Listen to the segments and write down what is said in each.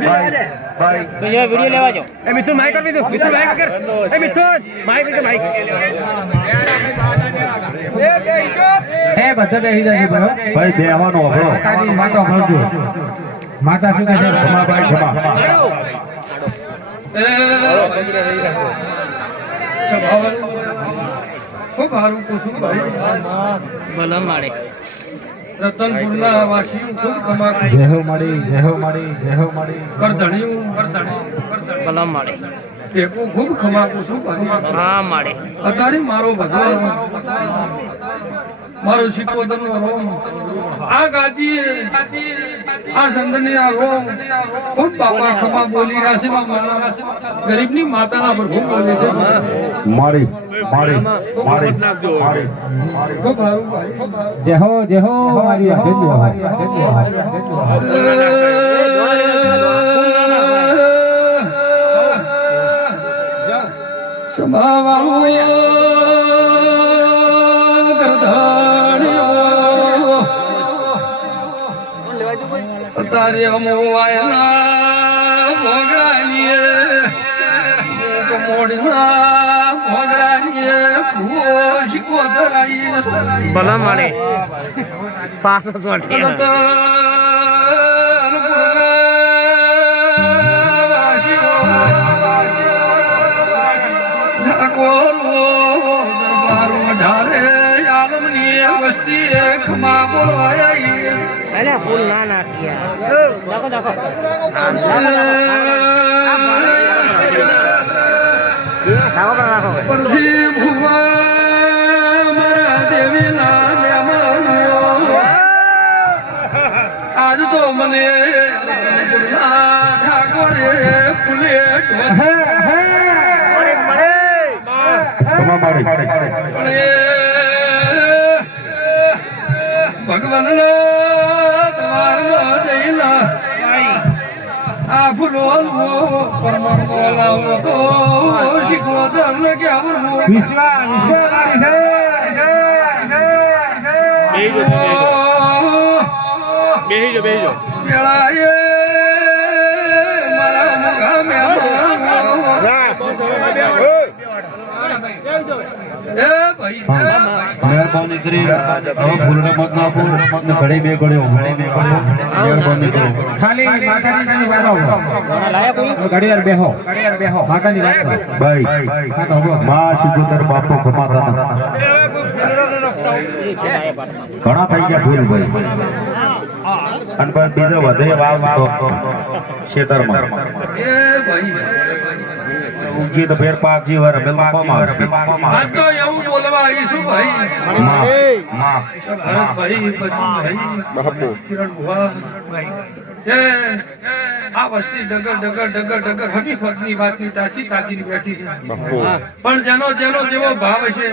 video લેવા જો એ મિથુન Mike આપી દો મિથુન માઈક કર એ મિથુન માઈક દે માઈક એ બધા બેહી જાય ભાઈ બેહવાનો હળો માતાજી માતા હળજો માતા શું કહે છે ખમા ભાઈ ખમા સભાવર ખૂબ હારું કોશું ભાઈ ભલા માડે રતનપુરના વાસીઓ ખૂબ ખમા જય હો માડી કરધણીઓ ભલા માડે ટેપો ખૂબ ખમા કોશું ભાઈ હા માડે અત્યારે મારો ભગવાન મારો શિકોતરનો રોમ આ ગાદી આ સંદની આ રોમ ખૂબ બાપા ખમા બોલી રહ્યા છે ગરીબની માતાના પર ખૂબ બોલે છે મારી ખૂબ સારું ભાઈ જય હો મારી તારે અમો વાયના ભોગરાનીએ મોડના ભોગરાનીએ ભૂષકો ધરાઈએ ભલા માડે 560 વસ્તી ખમા બોલવાયા અલે ફૂલ ના નાખ્યા દેખો પરથી ભુવા મારા દેવીના મહેમાનો આજ તો મને ઠાકોરે ફૂલે ભગવાન તમારા જઈલા આ ફૂલો પરમાત્મા તો શીખવો તમને કે બેહીજો વેળાએ મારા મહેરબાની કરી ફૂલડા મત નાખો ઘડી બે ગળ્યો મહેરબાની કરી ખાલી માતાજીની વાત આવો ઘડિયાળ બેહો માતાજી વાત ભાઈ માં શિકોતર બાપો કમાતા ઘણા થઈ ગયા ફૂલ ભાઈ અને બીજો વધે વાવ ખેતરમાં ઉગી તો ફેર પાક જીવ રમેલ માપવામાં આ તો એવું બોલવા આવીશું ભાઈ ભરતભાઈ બચનભાઈ બાપુ કિરણ ભુવા આ વસ્તી ડગર હકીકતની વાતની તાચી બેઠી છે પણ જેનો જેવો ભાવ છે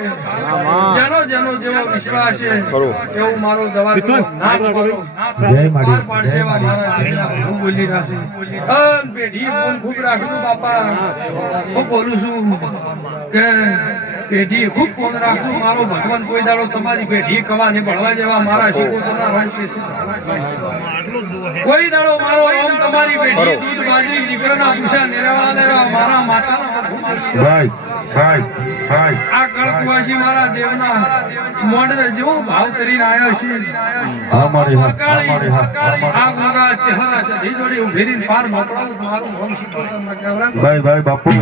જેનો જેવો વિશ્વાસ છે એવું મારો દવા નાથ પાર પાડશે હું બોલી રહ્યા છે પેઢી ખૂબ રાખું બાપા હું બોલું છું કે પેઢી ખૂબ કોણ રાખું મારો ભગવાન કોઈ દાડો તમારી પેઢી કવાને ભણવા જેવા મારા શિકોતરના વંશ કોઈ દાડો મારો ઓમ તમારી પેઢી દૂધ બાજરી દીકરાના પૂછા નિરવા લેવા મારા માતાના ભાઈ આ કળકુવાસી મારા દેવના મોઢે જેવો ભાવ કરીને આવ્યો છે આ ગોરા ચહેરા છે એ જોડે ઉભી રહીને પાર મોકલાવું મારું વંશ ભાઈ બાપુ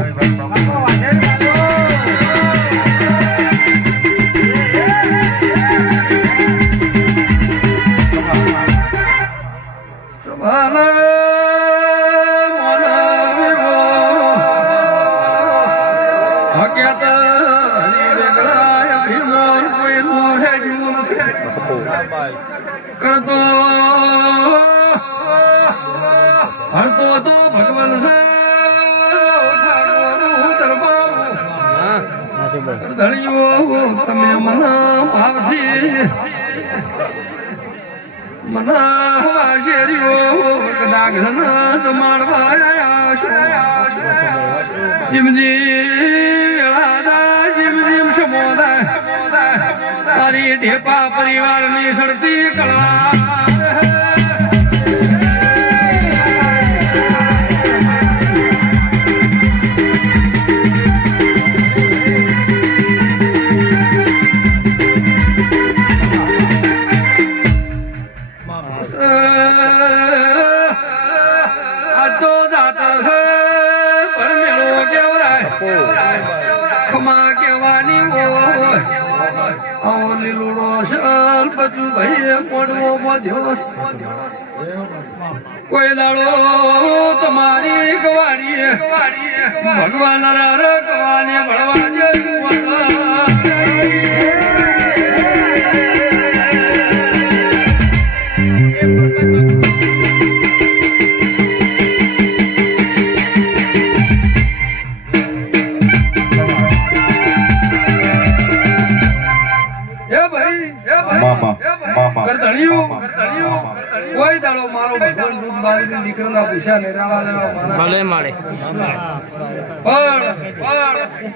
કરતો હરતો તો ભગવાન તમે મના ભાવથી મના શેરીઓ કદાચ જીમ જીમ સમોદાય તારી ઢેપા પરિવારની સડતી કળા આ તો જાતર છે પણ મેળો કેવરાય ખમા કેવાની હોય આવો લીલુડો શલ બચું ભાઈ પડવો બધ્યો કોઈ દાડો તમારી ગવાડી ભગવાન રકવાને ભળવા કોઈ દાડો મારો ભગવાન દૂધ બાળીને દીકરાના પૈસા લેવા ભલે મળે પણ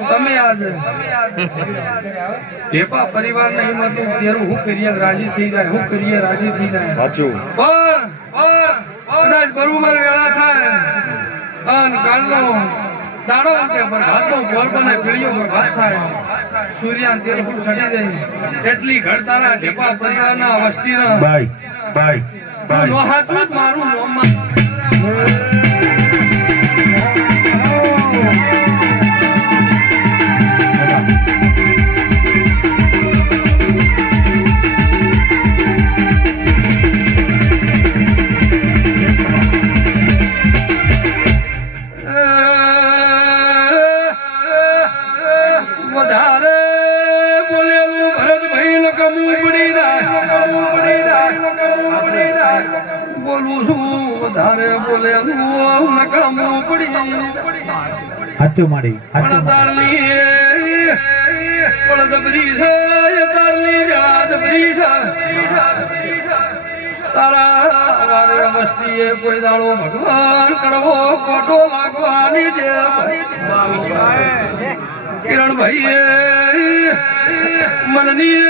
તમે આજ ટેપા પરિવાર નહીં મળતું તેરું હું કરીએ રાજી થઈ જાય હું કરીએ રાજી થઈ જાય સાચું પણ કદાચ બરોબર વેળા થાય અને કાલનો દાડો કે ભાતનો પોર બને પીળીઓ પર ભાત થાય સૂર્યાન તેલ ફૂટ ચડી જાય એટલી ઘર તારા ઢેપા પરિવારના વસ્તીના બાય નો હાચું જ મારું નોમ બોલું છું વધારે બોલે નકામું પડી હાચું માડી પણ તારલી પણ દબરી છે તારલી દબરી છે તારા વારે વસ્તીએ કોઈ દાડો ભગવાન કડવો ખોટો લાગવાની છે કિરણભાઈ મનની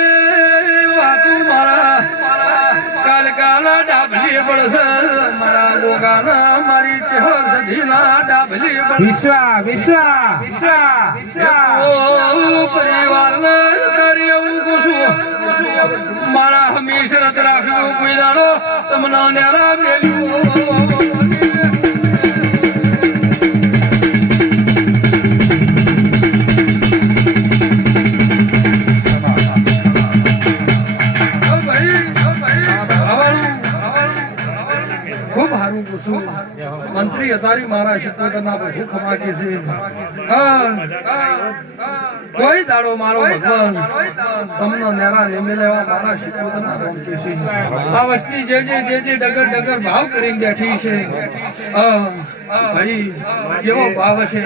વાતું મારા કાલકાના ડાબલી પડશે મારા ગોગાના મારી ચહેર સધીના ડાબલી પડશે વિશ્વા પરિવારને કરી એવું કુશું મારા હંમેશ રત રાખ્યું કોઈ દાડો તમને નેરા મેલ્યું મંત્રી અતારી મારા શિકોતરના પ્રભુ ખમાકે છે કોઈ દાડો મારો ભગવાન તમને નેરા નિમે લેવા મારા શિકોતરના રોકે છે આ વસ્તી જે ડગર ભાવ કરીને બેઠી છે ભાઈ કેવો ભાવ છે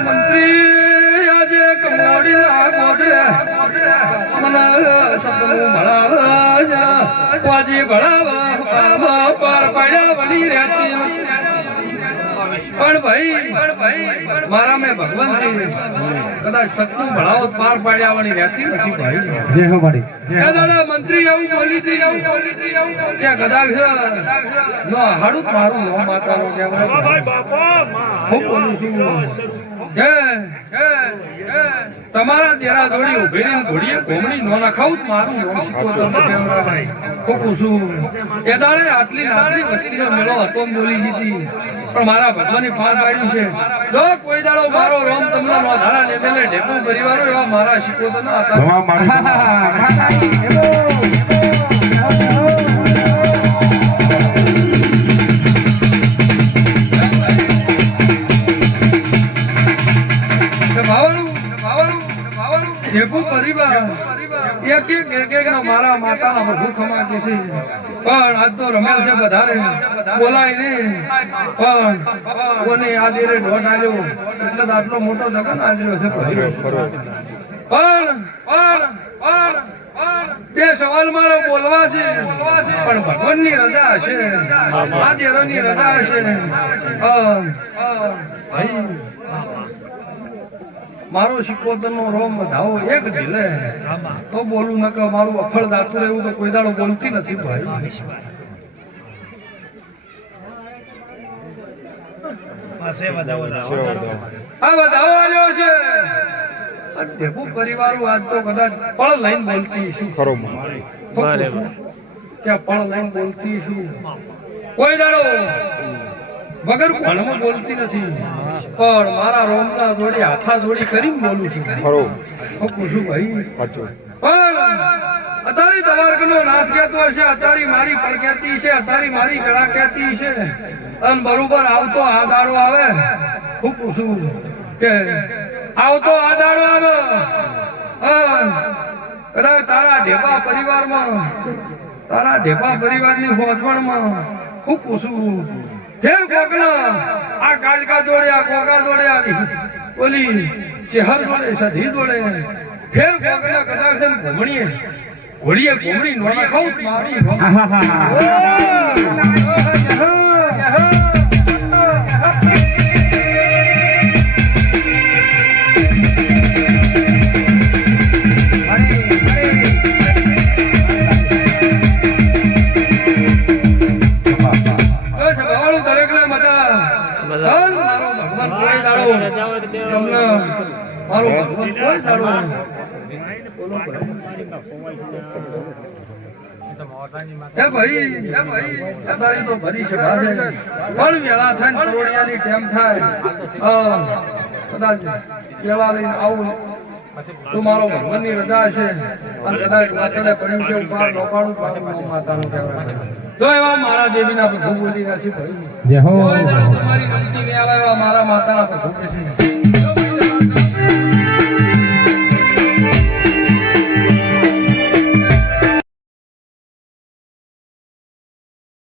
મંત્રી આજે કમોડી ગોડે મને સપનું ભળાવા પાજી ભળાવા પાર પડ્યા બની રહેતી પણ ભાઈ મારા મેં ભગવાન છે કદાચ સપનું ભળાવો પાર પાડ્યા વળી રહેતી નથી ભાઈ જય હો માડી દાદા મંત્રી એવું બોલી હતી કે કદાચ નો હાડું મારું નો માતાનો કહેવાય હું બોલું છું તમારા દેરા જોડી ઉભી રહીને ઘોડીએ ઘોમડી નો નખાવું મારું નો શીખવો તમને કેવરાય કોકું છું એ દાડે આટલી નાની વસ્તીનો મેળો હતો બોલી જીતી પણ મારા ભગવાને પાર પાડ્યું છે જો કોઈ દાડો મારો રોમ તમને નો ધારા ને મેલે ઢેપો પરિવારો એવા મારા શીખવો તો ના હતા મારા માતાના પ્રભુ ખમા કે છે પણ આજ તો રમેલ છે વધારે બોલાય નહીં પણ કોને આજે રે ઢોટ આવ્યો એટલે તો આટલો મોટો જગન આવ્યો છે પણ બે સવાલ મારો બોલવા છે પણ ભગવાનની રજા હશે આ દેરોની રજા હશે ભાઈ મારો શિકોતરનો રોમ વધાવો એક ઢીલે તો બોલું ન કે મારું અફળ દાતું રહેવું તો કોઈ દાડો બોલતી નથી ભાઈ આ વધાવો આવ્યો છે આ ઢેબુ પરિવારો આજ તો કદાચ પળ લઈને બોલતી છું ખરો કે પળ લઈને બોલતી છું કોઈ દાડો વગર ભણમાં બોલતી નથી પણ મારા રોમના જોડી હાથા જોડી કરીને બોલું છું ખરો હું પૂછું ભાઈ સાચું પણ અતારી દવારકનો નાશ કહેતો હશે અતારી મારી પણ કહેતી છે અતારી મારી ગળા કહેતી છે અને બરોબર આવતો આ દાડો આવે હું પૂછું કે આવતો આ દાડો આવે કદાચ તારા ઢેપા પરિવારની હોજવણમાં હું પૂછું ફેર કોકના આ કાળકા જોડે આ કોકા જોડે આવી ઓલી ચેહર જોડે સધી જોડે ફેર કોકના કદાચ છે ને ઘોમણીએ નોડી ખાઉં મારી તું મારો ભગવાનની રજા છે અને કદાચ વાતડે પડ્યું છે ઉપર લોકાણું માતાનું કહેવાય તો એવા મારા દેવીના પ્રભુ બોલી રહ્યા છે ભાઈ જય હો તમારી મનથી નહીં આવે એવા મારા માતાના પ્રભુ છે